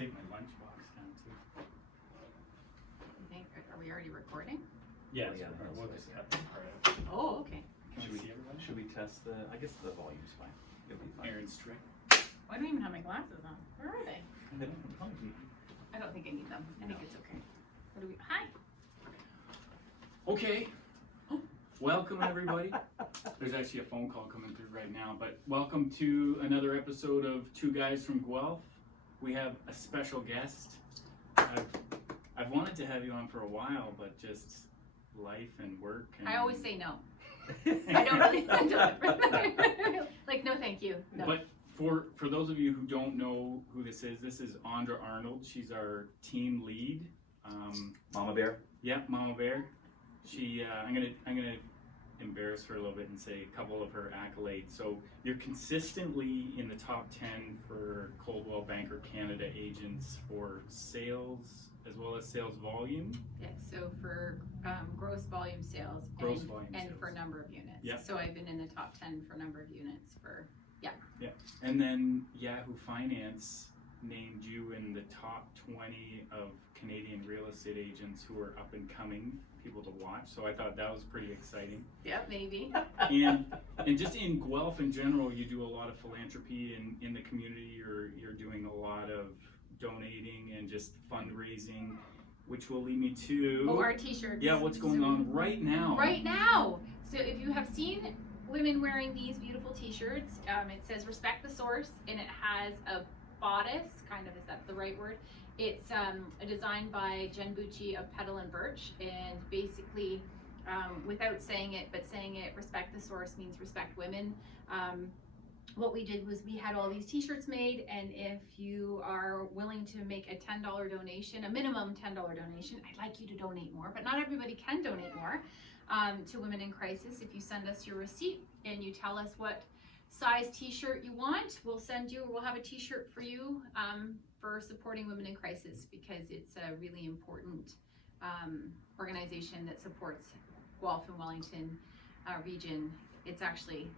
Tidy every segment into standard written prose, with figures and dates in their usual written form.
take my lunchbox down too. I think, are we already recording? Yeah, yeah, we'll that's just cut this part out. Oh, okay. Can we see everybody? Should we test the, I guess the volume's fine. It'll be fine. Aaron's trick. I don't even have my glasses on. Where are they? They don't come with me. I don't think I need them. I think it's okay. What do we, hi. Okay. Welcome everybody. There's actually a phone call coming through right now, but welcome to another episode of Two Guys from Guelph. We have a special guest. I've wanted to have you on for a while, but just life and work. And I always say no. I don't really like, no thank you. No. But for those of you who don't know who this is Andra Arnold. She's our team lead. Mama Bear? Yeah, Mama Bear. She, I'm gonna embarrass her a little bit and say a couple of her accolades. So you're consistently in the top 10 for Coldwell Banker Canada agents for sales as well as sales volume. Yeah, so for gross volume sales and for number of units. Yeah. So I've been in the top 10 for number of units for, yeah. Yeah, and then Yahoo Finance named you in the top 20 of Canadian real estate agents who are up and coming, people to watch. So I thought that was pretty exciting. Yeah, maybe. And just in Guelph in general, you do a lot of philanthropy in the community. You're doing a lot of donating and just fundraising, which will lead me to our t-shirts. Yeah, what's going on right now? Right now. So if you have seen women wearing these beautiful t-shirts, it says respect the source, and it has a bodice, kind of, is that the right word? It's designed by Jen Bucci of Petal and Birch, and basically, without saying it, but saying it, respect the source means respect women. What we did was we had all these t-shirts made, and if you are willing to make a $10 donation, a minimum $10 donation, I'd like you to donate more, but not everybody can donate more, to Women in Crisis. If you send us your receipt and you tell us what size t-shirt you want, we'll have a t-shirt for you for supporting Women in Crisis, because it's a really important organization that supports Guelph and Wellington region. It's actually,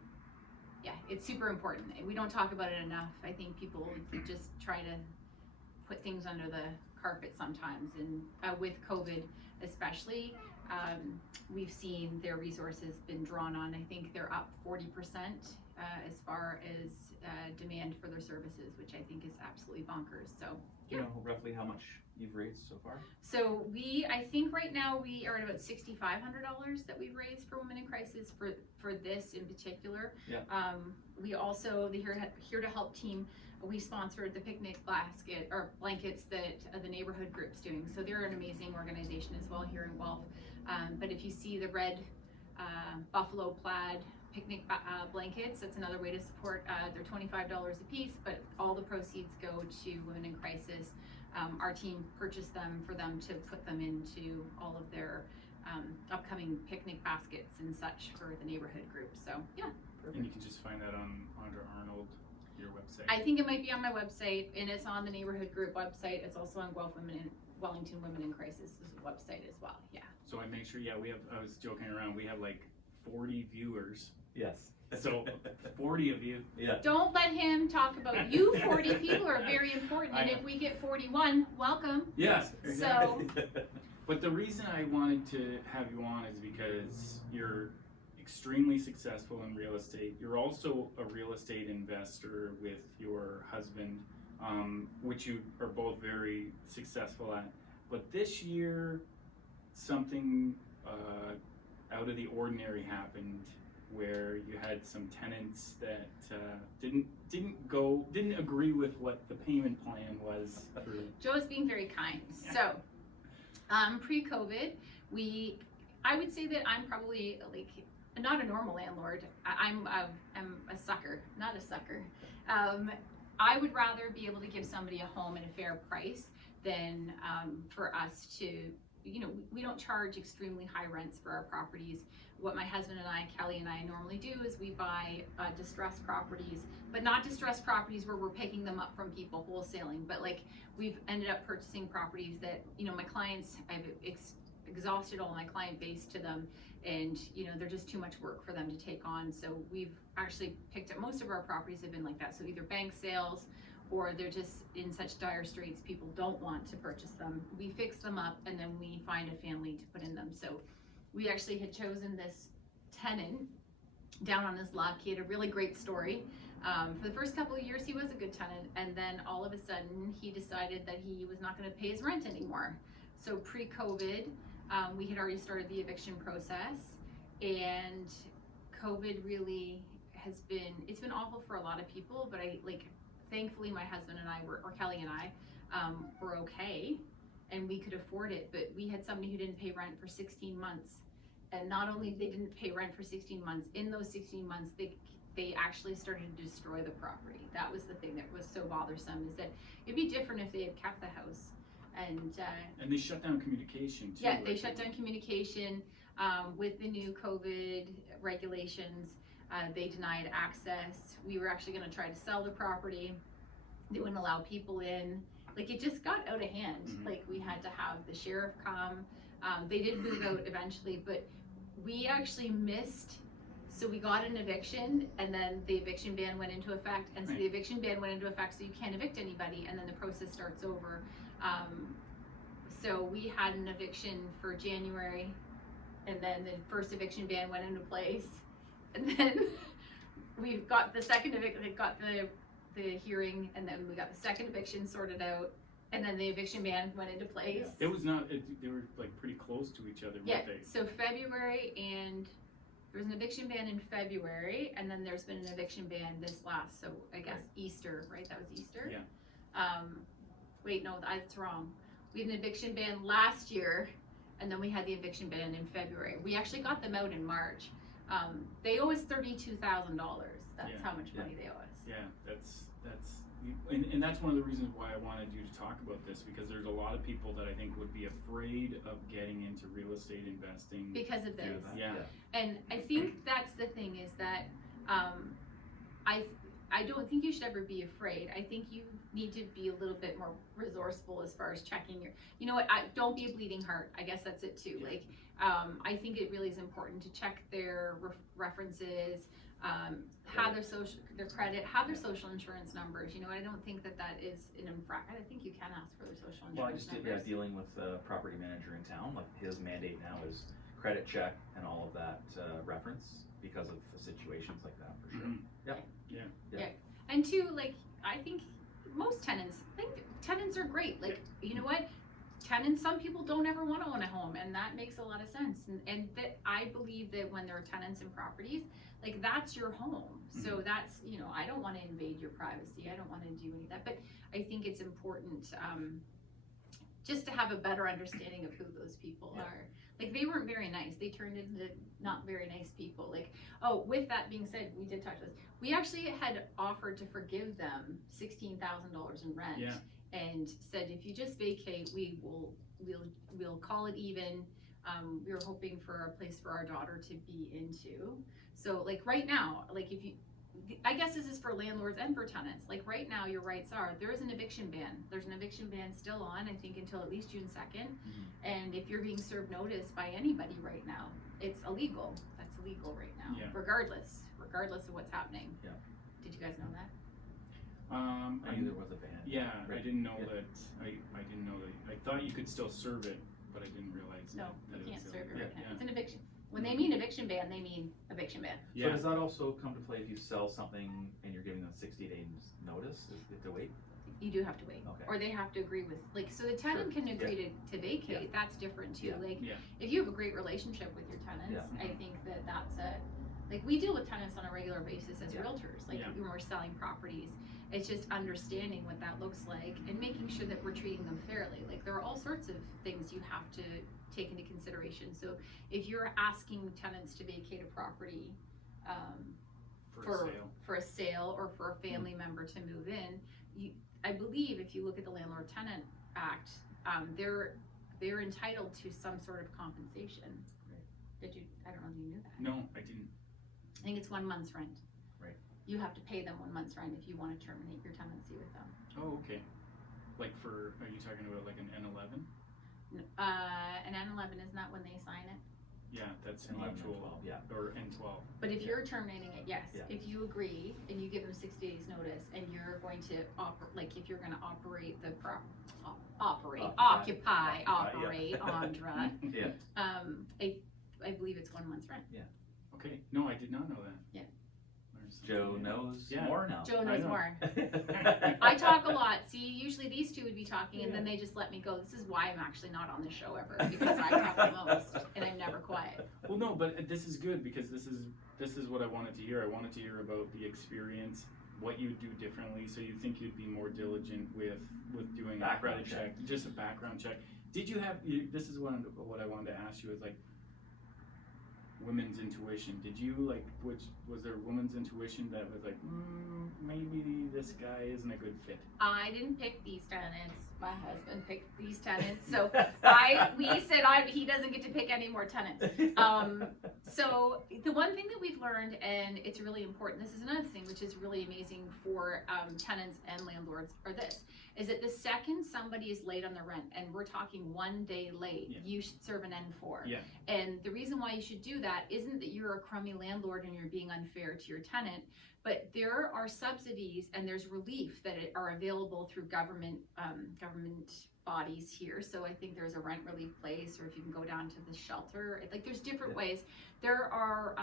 yeah, it's super important. We don't talk about it enough. I think people just try to put things under the carpet sometimes, and with COVID especially, we've seen their resources been drawn on. I think they're up 40% as far as demand for their services, which I think is absolutely bonkers. So, Do you know roughly how much you've raised so far? So I think right now we are at about $6,500 that we've raised for Women in Crisis for this in particular. Yeah. We also, the Here to Help team, we sponsored the picnic basket or blankets that the neighborhood group's doing. So they're an amazing organization as well here in Guelph. But if you see the red buffalo plaid picnic blankets, that's another way to support. They're $25 a piece, but all the proceeds go to Women in Crisis. Our team purchased them for them to put them into all of their upcoming picnic baskets and such for the neighborhood group. So yeah. Perfect. And you can just find that on Andra Arnold, your website. I think it might be on my website, and it's on the neighborhood group website. It's also on Wellington Women in Crisis' website as well. Yeah. So I make sure, yeah, I was joking around, we have like 40 viewers. Yes. So 40 of you. Yeah. Don't let him talk about you. 40 people are very important, and if we get 41, welcome. Yes. So. But the reason I wanted to have you on is because you're extremely successful in real estate. You're also a real estate investor with your husband, which you are both very successful at. But this year, something out of the ordinary happened, where you had some tenants that didn't agree with what the payment plan was. Joe's being very kind. Yeah. So, pre-COVID, I would say that I'm probably like not a normal landlord. I'm a sucker, not a sucker. I would rather be able to give somebody a home at a fair price than for us to, we don't charge extremely high rents for our properties. What my husband and I, Kelly and I, normally do is we buy distressed properties, but not distressed properties where we're picking them up from people wholesaling, but like we've ended up purchasing properties that, my clients, I've exhausted all my client base to them, and they're just too much work for them to take on. So we've actually picked up, most of our properties have been like that. So either bank sales or they're just in such dire straits, people don't want to purchase them. We fix them up and then we find a family to put in them. So we actually had chosen this tenant down on his luck. He had a really great story. For the first couple of years, he was a good tenant, and then all of a sudden, he decided that he was not going to pay his rent anymore. So pre-COVID, we had already started the eviction process, and COVID really has been, it's been awful for a lot of people, but thankfully my husband and I or Kelly and I, were okay, and we could afford it, but we had somebody who didn't pay rent for 16 months. And not only they didn't pay rent for 16 months, in those 16 months, they actually started to destroy the property. That was the thing that was so bothersome, is that it'd be different if they had kept the house. And they shut down communication too. yeah, they shut down communication with the new COVID regulations. They denied access. We were actually going to try to sell the property. They wouldn't allow people in. Like, it just got out of hand. Mm-hmm. Like, we had to have the sheriff come. They did move out eventually, but we actually missed. So we got an eviction, and then the eviction ban went into effect, and so the eviction ban went into effect, so you can't evict anybody, and then the process starts over. So we had an eviction for January, and then the first eviction ban went into place, and then we got the second eviction, got the hearing, and then we got the second eviction sorted out, and then the eviction ban went into place. It was not. They were like pretty close to each other, Yeah. weren't they? So February, and there was an eviction ban in February, and then there's been an eviction ban this last. So I guess Easter, right? That was Easter. Yeah. Wait, no, that's wrong. We had an eviction ban last year, and then we had the eviction ban in February. We actually got them out in March. They owe us $32,000. That's how much money they owe us. Yeah, and that's one of the reasons why I wanted you to talk about this, because there's a lot of people that I think would be afraid of getting into real estate investing Because of this. Yeah. And I think that's the thing, is that I don't think you should ever be afraid. I think you need to be a little bit more resourceful as far as checking your, you know what, don't be a bleeding heart. I guess that's it too. Like, I think it really is important to check their references, have their credit, have their social insurance numbers. You know, I don't think that is an infraction. I think you can ask for their social insurance numbers. Well, I just did, dealing with a property manager in town, like his mandate now is credit check and all of that reference because of situations like that, for sure. Mm-hmm. Yeah. And two, like, I think most tenants are great. Like, you know what? Tenants, some people don't ever want to own a home, and that makes a lot of sense. And that I believe that when there are tenants in properties, like, that's your home. Mm-hmm. So that's, you know, I don't want to invade your privacy. I don't want to do any of that. But I think it's important just to have a better understanding of who those people are. Like, they weren't very nice. They turned into not very nice people. Like, oh, with that being said, we did talk to this. We actually had offered to forgive them $16,000 in rent. Yeah. And said, if you just vacate, we'll call it even. We were hoping for a place for our daughter to be into. So, like, right now, like, I guess this is for landlords and for tenants. Like, right now, your rights are, there is an eviction ban. There's an eviction ban still on, I think, until at least June 2nd. Mm-hmm. And if you're being served notice by anybody right now, it's illegal. That's illegal right now, regardless of what's happening. Yeah. Did you guys know that? I knew there was a ban. Yeah, right. I didn't know that. I didn't know that. I thought you could still serve it, but I didn't realize No, that you it can't was serve it illegal. right now. It's an eviction. When they mean eviction ban, they mean eviction ban. So does that also come to play if you sell something and you're giving them 60 days notice? Is it to wait? You do have to wait. Okay. Or they have to agree with, like, so the tenant can agree to vacate. That's different too. Like, if you have a great relationship with your tenants, I think that's like, we deal with tenants on a regular basis as realtors, like, when we're selling properties. It's just understanding what that looks like and making sure that we're treating them fairly. Like, there are all sorts of things you have to take into consideration. So if you're asking tenants to vacate a property for a sale or for a family member to move in, I believe if you look at the Landlord Tenant Act, they're entitled to some sort of compensation. Right. I don't know if you knew that. No, I didn't. I think it's 1 month's rent. Right. You have to pay them 1 month's rent if you want to terminate your tenancy with them. Oh, okay. Like, are you talking about like an N11? An N11, isn't that when they sign it? Yeah, that's 11 and mutual. 12, yeah. Or and 12. But if Yeah. you're terminating it, yes, Yeah. if you agree and you give them 60 days notice and you're going to like if you're gonna operate the occupy, yeah. Andra, Yeah. I believe it's 1 month's rent. Okay, no, I did not know that. Yeah. Learned something Joe new. knows Yeah. more now. Joe knows know. more. I talk a lot. See, usually these two would be talking and then Yeah. they just let me go. This is why I'm actually not on this show ever, because I talk the most and I'm never quiet. Well, no, but this is good because this is what I wanted to hear. I wanted to hear about the experience, what you do differently, so you think you'd be more diligent with doing a Background credit check. check, just a background check. Did you have? This is what I wanted to ask you is like women's intuition. Did you like was there women's intuition that was like maybe this guy isn't a good fit? I didn't pick these tenants. My husband picked these tenants. So we said he doesn't get to pick any more tenants. So the one thing that we've learned, and it's really important, this is another thing which is really amazing for tenants and landlords, are this, is that the second somebody is late on their rent, and we're talking 1 day late, Yeah. you should serve an N4. Yeah. And the reason why you should do that isn't that you're a crummy landlord and you're being unfair to your tenant, but there are subsidies and there's relief that are available through government bodies here. So I think there's a rent relief place, or if you can go down to the shelter, like there's different ways. There are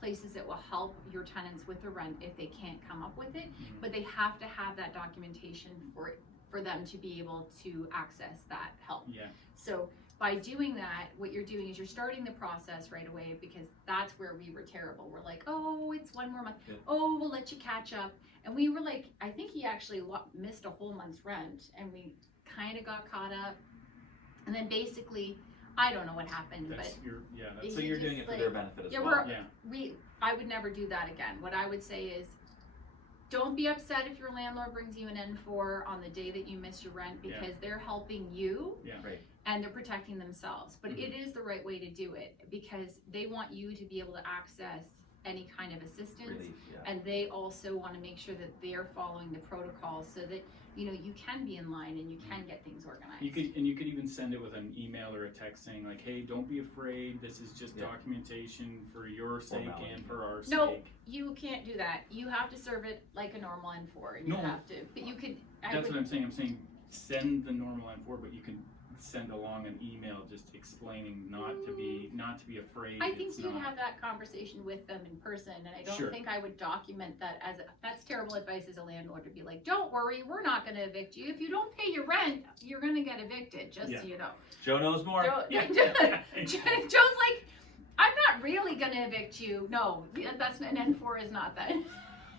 places that will help your tenants with the rent if they can't come up with it, but they have to have that documentation for them to be able to access that help. Yeah. So by doing that, what you're doing is you're starting the process right away, because that's where we were terrible. We're like, oh, it's 1 more month. Yeah. Oh, we'll let you catch up. And we were like, I think he actually missed a whole month's rent, and we kind of got caught up. And then basically, I don't know what happened, That's but your He So you're doing just, it for their benefit as yeah, well. yeah. I would never do that again. What I would say is, don't be upset if your landlord brings you an N4 on the day that you miss your rent, because they're helping you. Yeah. Right. And they're protecting themselves. But it is the right way to do it, because they want you to be able to access any kind of assistance. Relief, yeah. And they also want to make sure that they're following the protocols so that, you know, you can be in line and you can get things organized. You could even send it with an email or a text saying like, hey, don't be afraid, this is just documentation for your sake and for our No, sake. you can't do that. You have to serve it like a normal N4, and No. you have to, but you could. That's what I'm saying. I'm saying send the normal N4, but you can send along an email just explaining not to be afraid. I think It's you'd not- have that conversation with them in person, and I don't Sure. think I would document that that's terrible advice as a landlord, to be like, don't worry, we're not gonna evict you. If you don't pay your rent, you're gonna get evicted, just so you know. Joe knows more. Joe's like, I'm not really gonna evict you. No, that's an N4 is not that.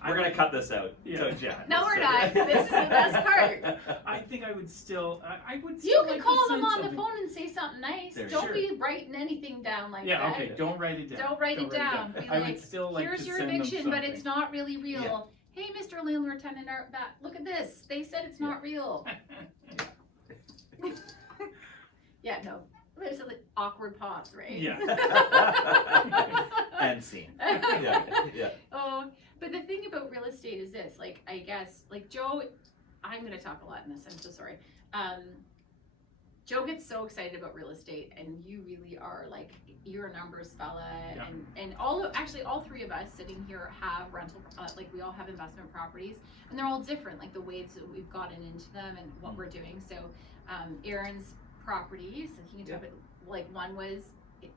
We're gonna cut this out. Yeah. So, yeah. No, we're not. This is the best part. I think I would still. I would. You Still can like to call them send on the something. phone and say something nice. There, Don't sure. be writing anything down like Yeah. that. Okay. Don't write it down. Don't write it down. Be I like, would still like here's to your send them eviction, but it's something. not really real. Hey, Mr. Landlord Tenant, look at this. They said it's not real. Yeah, no. There's an awkward pause, right? Yeah. And scene. Yeah. Oh, but the thing about real estate is this, like, I guess, like Joe, I'm gonna talk a lot in this, I'm so sorry. Joe gets so excited about real estate, and you really are, like, you're a numbers fella, Yeah. and actually all three of us sitting here have rental, like we all have investment properties, and they're all different, like the ways that we've gotten into them and what we're doing. So Aaron's properties, if you can talk about, like, one was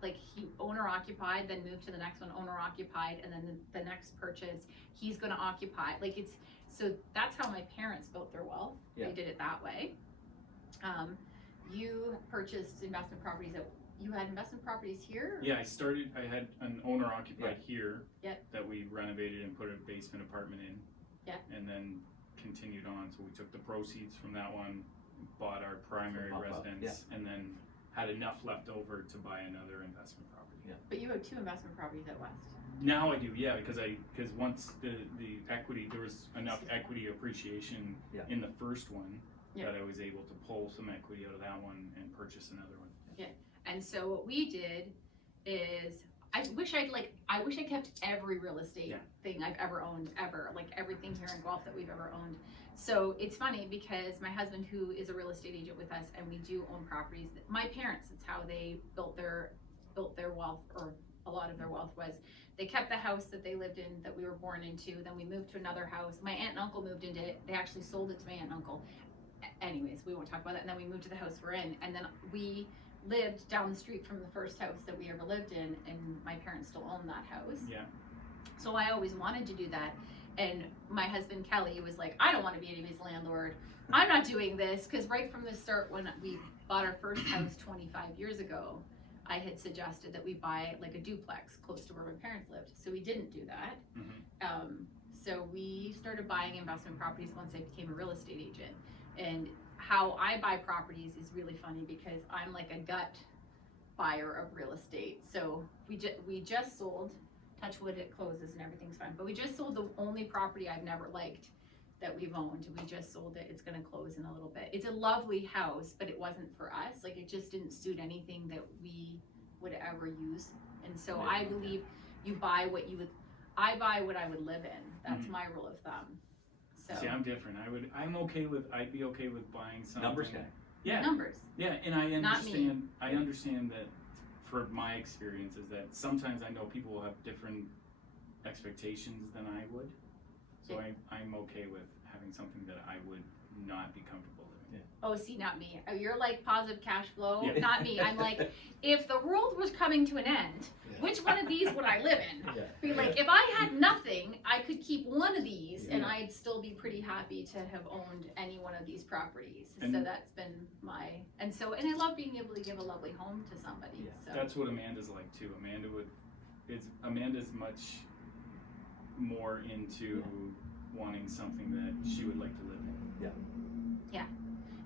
like he owner occupied, then moved to the next one owner occupied, and then the next purchase he's going to occupy. Like, it's, so that's how my parents built their wealth. Yeah. They did it that way. You purchased investment properties you had investment properties here? Yeah, I had an owner occupied here Yep. that we renovated and put a basement apartment in. Yep. And then continued on. So we took the proceeds from that one, bought our primary Pop up, residence, and then had enough left over to buy another investment property. Yeah. But you have two investment properties at West. Now I do, yeah, because once the equity, there was enough equity appreciation in the first one that I was able to pull some equity out of that one and purchase another one. Yeah. And so what we did is, I wish I kept every real estate thing I've ever owned, like everything here in Guelph that we've ever owned. So it's funny because my husband, who is a real estate agent with us, and we do own properties, my parents, it's how they built their built their wealth, or a lot of their wealth was, they kept the house that they lived in, that we were born into, then we moved to another house. My aunt and uncle moved into it, they actually sold it to my aunt and uncle. Anyways, we won't talk about that. And then we moved to the house we're in, and then we lived down the street from the first house that we ever lived in, and my parents still own that house. Yeah. So I always wanted to do that, and my husband Kelly was like, I don't want to be anybody's landlord. I'm not doing this, because right from the start, when we bought our first house 25 years ago, I had suggested that we buy like a duplex close to where my parents lived. So we didn't do that. So we started buying investment properties once I became a real estate agent. And how I buy properties is really funny, because I'm like a gut buyer of real estate. So we just sold, touch wood, it closes and everything's fine, but we just sold the only property I've never liked that we've owned. We just sold it. It's going to close in a little bit. It's a lovely house, but it wasn't for us. Like, it just didn't suit anything that we would ever use. And so I believe you buy what you would, I buy what I would live in. That's my rule of thumb. So See, I'm different. I'd be okay with buying something. Numbers guy. Yeah. numbers. Yeah, and I Not me. understand. I understand that for my experience is that sometimes I know people will have different expectations than I would. So Yeah. I'm okay with having something that I would not be comfortable living. Oh, see, not me. You're like positive cash flow. Yeah. Not me. I'm like, if the world was coming to an end, which one of these would I live in? Be like, if I had nothing, I could keep one of these, and Yeah. I'd still be pretty happy to have owned any one of these properties. And so that's been and I love being able to give a lovely home to somebody. Yeah. So That's what Amanda's like too. Amanda's much more into wanting something that she would like to live in. yeah,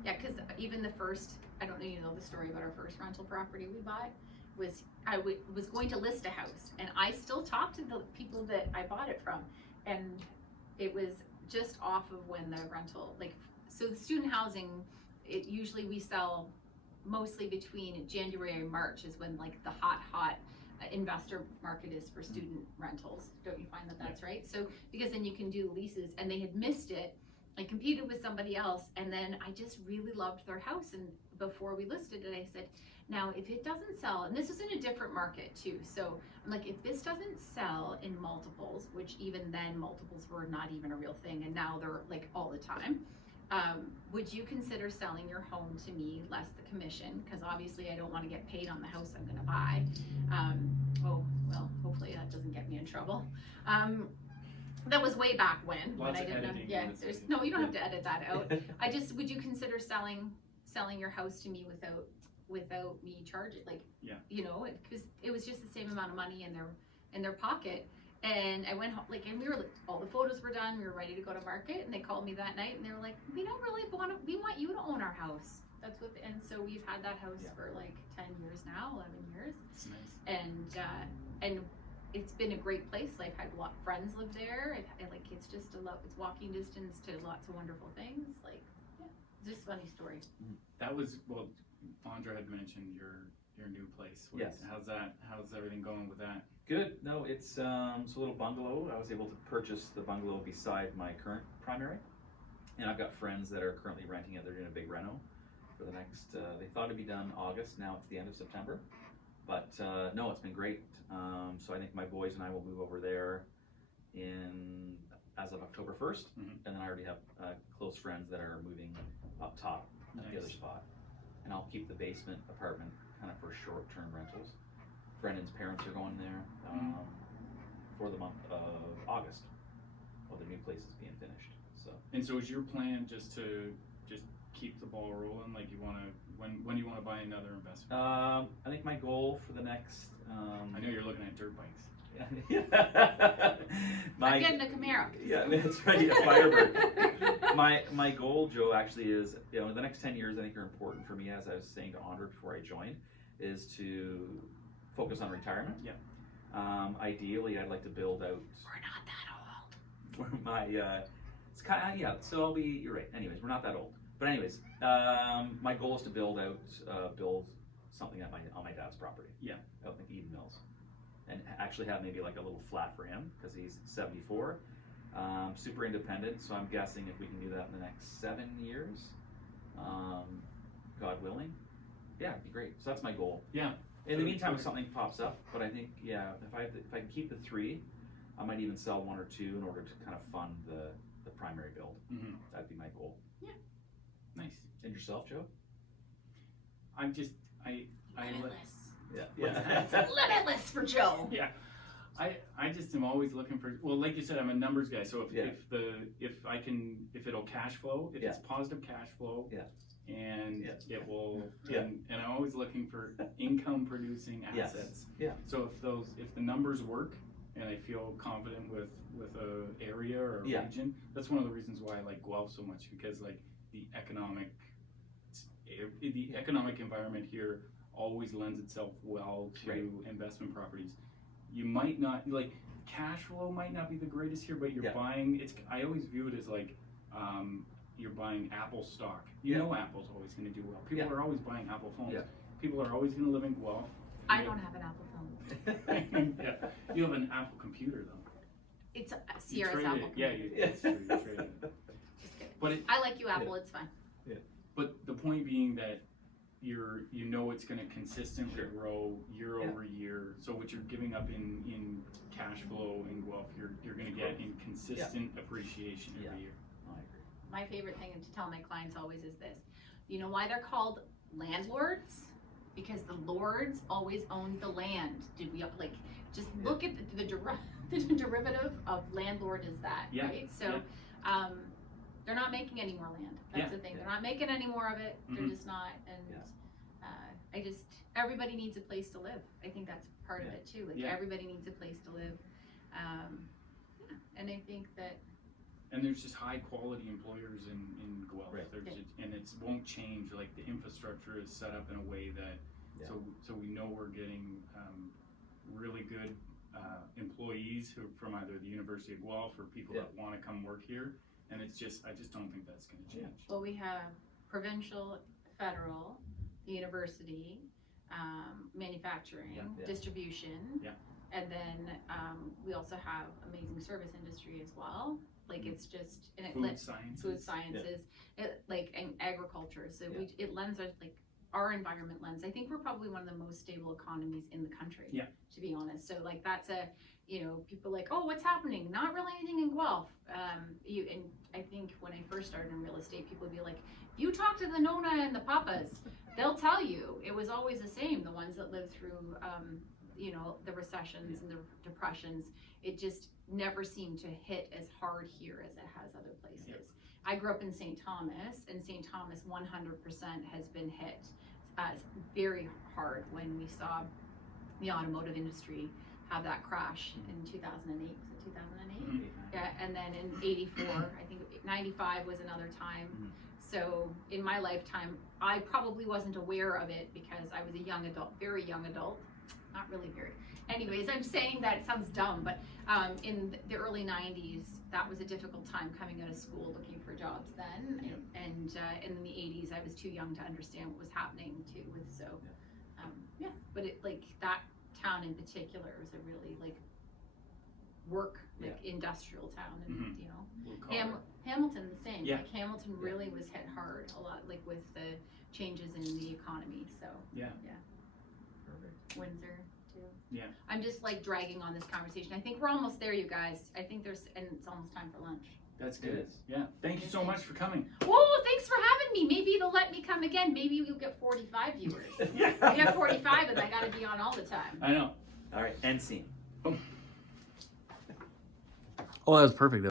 because even the first, I don't know, you know the story about our first rental property we bought, was I was going to list a house, and I still talk to the people that I bought it from, and it was just off of when the rental, like, so the student housing, it usually we sell mostly between January and March is when like the hot investor market is for student rentals. Don't you find that that's right? So because then you can do leases, and they had missed it. I competed with somebody else, and then I just really loved their house, and before we listed it, I said, now if it doesn't sell, and this is in a different market too, so I'm like, if this doesn't sell in multiples, which even then multiples were not even a real thing, and now they're like all the time, would you consider selling your home to me less the commission? Because obviously I don't want to get paid on the house I'm going to buy. Oh, well, hopefully that doesn't get me in trouble. That was way back when. Lots I of didn't know. editing Yeah, in this video. no, you don't have to edit that out. Would you consider selling your house to me without me charging, like, you know, because it was just the same amount of money in their pocket. And I went home, like, and we were, all the photos were done, we were ready to go to market, and they called me that night, and they were like, we don't really we want you to own our house. That's what, and so we've had that house for like 10 years now, 11 years. It's nice. And it's been a great place. I've had a lot of friends live there. It's just it's walking distance to lots of wonderful things. Like, yeah, it's just a funny story. That was, well, Andra had mentioned your new place. Yes. How's everything going with that? Good. No, it's a little bungalow. I was able to purchase the bungalow beside my current primary, and I've got friends that are currently renting it. They're doing a big reno for the next. They thought it'd be done August. Now it's the end of September, but no, it's been great. So I think my boys and I will move over there as of October 1st, and then I already have close friends that are moving up top at the other spot, and I'll keep the basement apartment kind of for short-term rentals. Brendan's parents are going there for the month of August while the new place is being finished. So is your plan just to keep the ball rolling? Like, you want to, when do you want to buy another investment? I think my goal for the next. I know you're looking at dirt bikes. I'm getting a Camaro. Yeah, that's right. A Firebird. My goal, Joe, actually is, you know, the next 10 years I think are important for me, as I was saying to Andra before I joined, is to focus on retirement. Yeah. Ideally, I'd like to build out. We're not that old. My it's kind of, yeah. So I'll be. You're right. Anyways, we're not that old. But anyways, my goal is to build something on my dad's property. Yeah. Out in Eden Mills, and actually have maybe like a little flat for him because he's 74. Super independent. So I'm guessing if we can do that in the next 7 years, God willing, yeah, it'd be great. So that's my goal. Yeah. In the meantime, if something pops up, but I think, yeah, if I can keep the 3, I might even sell 1 or 2 in order to kind of fund the primary build. Mm-hmm. That'd be my goal. Yeah. Nice. And yourself, Joe? I'm just, I Limitless. Yeah. It's limitless for Joe. Yeah. I just am always looking for, well, like you said, I'm a numbers guy. So if it'll cash flow, if it's positive cash flow, and it will, and I'm always looking for income producing assets. Yeah. So if the numbers work and I feel confident with a area or a region, that's one of the reasons why I like Guelph so much, because like the economic environment here always lends itself well to investment properties. You might not, like, cash flow might not be the greatest here, but you're buying, I always view it as like, you're buying Apple stock. You know Apple's always going to do well. People are always buying Apple phones. People are always going to live in Guelph. I don't have an Apple phone. You have an Apple computer though. It's a Sierra's Apple computer. That's true, you traded it. Just kidding. But I like you, Apple, it's fine. But the point being that you know it's going to consistently grow year over year. So what you're giving up in cash flow in Guelph, you're going to get in consistent appreciation every year. I agree. My favorite thing to tell my clients always is this. You know why they're called landlords? Because the lords always owned the land. Did we just look at the derivative of landlord is that, right? So they're not making any more land. That's the thing. They're not making any more of it. They're just not. And everybody needs a place to live. I think that's part of it too. Like everybody needs a place to live. And I think that. And there's just high quality employers in Guelph. And it won't change. Like the infrastructure is set up in a way that, so we know we're getting really good employees from either the University of Guelph or people that want to come work here. And I just don't think that's going to change. Well, we have provincial, federal, the university, manufacturing, distribution, and then we also have amazing service industry as well. Like it's just food sciences, and agriculture. So it lends our environment lens. I think we're probably one of the most stable economies in the country. To be honest. So like that's people like, oh, what's happening? Not really anything in Guelph. And I think when I first started in real estate, people would be like, you talk to the Nona and the Papas, they'll tell you it was always the same. The ones that lived through, the recessions and the depressions, it just never seemed to hit as hard here as it has other places. I grew up in St. Thomas, and St. Thomas 100% has been hit very hard when we saw the automotive industry have that crash in 2008. Was it 2008? Yeah, and then in 84, I think 95 was another time. So in my lifetime, I probably wasn't aware of it because I was a young adult, very young adult. Not really very. Anyways, I'm saying that it sounds dumb, but in the early 90s, that was a difficult time coming out of school looking for jobs then. And in the 80s, I was too young to understand what was happening too. But that town in particular is a really industrial town, and Hamilton the same. Hamilton really was hit hard a lot, with the changes in the economy. So Perfect. Windsor too. I'm just dragging on this conversation. I think we're almost there, you guys. I think and it's almost time for lunch. That's good. Thank you so much for coming. Whoa, thanks for having me. Maybe they'll let me come again. Maybe you'll get 45 viewers. You have 45 and I gotta be on all the time. I know. All right, end scene. Oh, that was perfect.